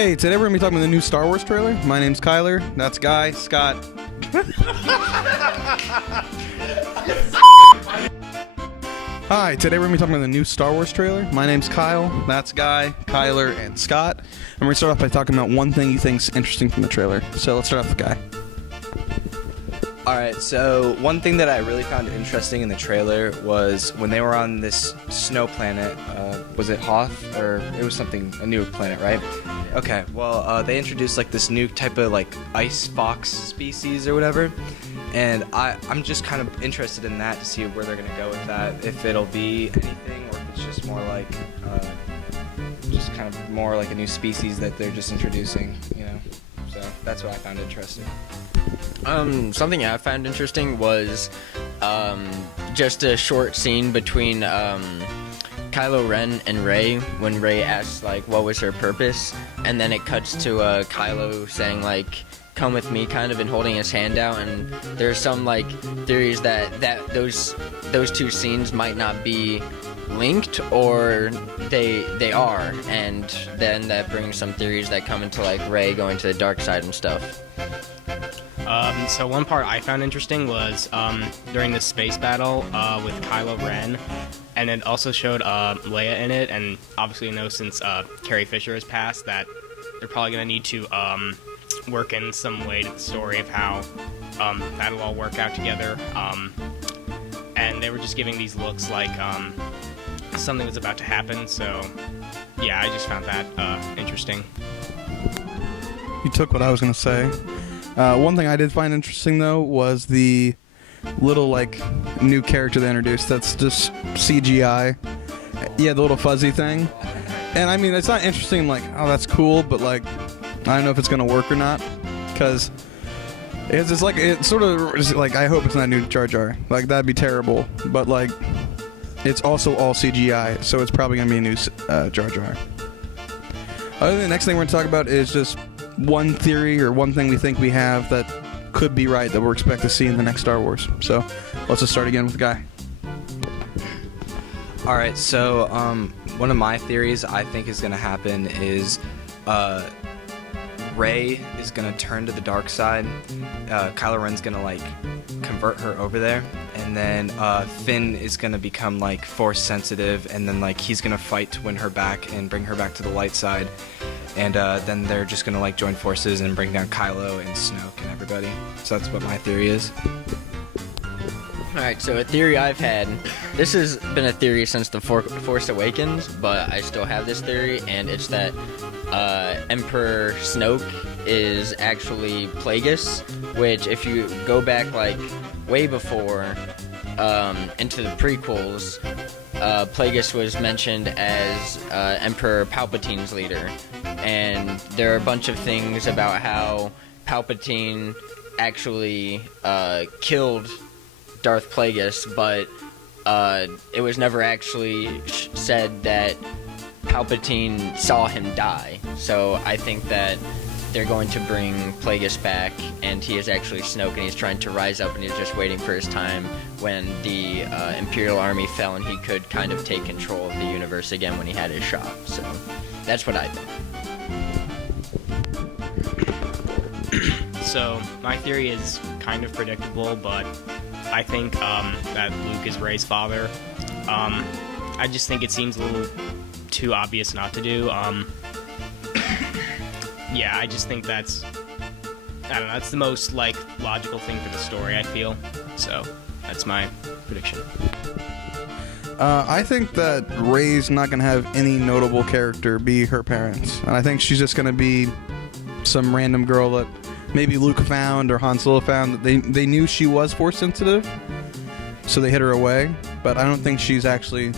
Hey, today we're going to be talking about the new Star Wars trailer. My name's Kyler. That's Guy. Scott. Hi, today we're going to be talking about the new Star Wars trailer. My name's Kyle. That's Guy, Kyler, and Scott. And we're going to start off by talking about one thing you think's interesting from the trailer. So let's start off with Guy. Alright, so one thing that I really found interesting in the trailer was when they were on this snow planet, was it Hoth? Or it was something, a new planet, right? Okay, well, they introduced like this new type of like ice fox species or whatever, and I'm just kind of interested in that to see where they're gonna go with that, if it'll be anything or if it's just more like, just kind of more like a new species that they're just introducing, you know? So that's what I found interesting. Something I found interesting was just a short scene between Kylo Ren and Rey when Rey asks like what was her purpose, and then it cuts to Kylo saying like come with me kind of and holding his hand out, and there's some like theories that those two scenes might not be linked or they are, and then that brings some theories that come into like Rey going to the dark side and stuff. So one part I found interesting was during the space battle with Kylo Ren, and it also showed Leia in it, and obviously you know since Carrie Fisher has passed that they're probably going to need to work in some way to the story of how that'll all work out together, and they were just giving these looks like something was about to happen, so yeah, I just found that interesting. You took what I was going to say. One thing I did find interesting, though, was the little, like, new character they introduced that's just CGI. Yeah, the little fuzzy thing. And, I mean, it's not interesting, like, oh, that's cool, but, like, I don't know if it's going to work or not. Because it's just, like, it's sort of, like, I hope it's not new Jar Jar. Like, that'd be terrible. But, like, it's also all CGI, so it's probably going to be a new Jar Jar. The next thing we're going to talk about is just one theory or one thing we think we have that could be right that we're expect to see in the next Star Wars. So let's just start again with the Guy. Alright, so one of my theories I think is going to happen is Rey is going to turn to the dark side. Kylo Ren's going to like convert her over there, and then Finn is going to become like force sensitive, and then like he's going to fight to win her back and bring her back to the light side. And then they're just going to like join forces and bring down Kylo and Snoke and everybody. So that's what my theory is. Alright, so a theory I've had, this has been a theory since The Force Awakens, but I still have this theory, and it's that Emperor Snoke is actually Plagueis, which if you go back like way before into the prequels, Plagueis was mentioned as Emperor Palpatine's leader, and there are a bunch of things about how Palpatine actually killed Darth Plagueis, but it was never actually said that Palpatine saw him die. So I think that they're going to bring Plagueis back, and he is actually Snoke, and he's trying to rise up, and he's just waiting for his time when the Imperial Army fell, and he could kind of take control of the universe again when he had his shot. So that's what I think. So my theory is kind of predictable, but I think that Luke is Rey's father. I just think it seems a little too obvious not to do. Yeah, I just think that's the most like logical thing for the story, I feel. So that's my prediction. I think that Rey's not going to have any notable character be her parents. And I think she's just going to be some random girl that maybe Luke found or Han Solo found. That they knew she was force sensitive, so they hid her away. But I don't think she's actually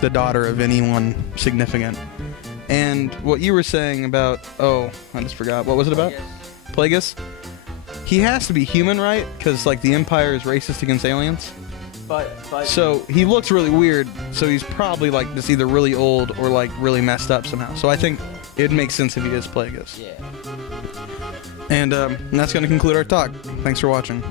the daughter of anyone significant. And what you were saying about, I just forgot. What was it about? Plagueis. He has to be human, right? Because like the Empire is racist against aliens. But so he looks really weird. So he's probably like just either really old or like really messed up somehow. So I think it makes sense if he is Plagueis. yeah. And that's going to conclude our talk. Thanks for watching.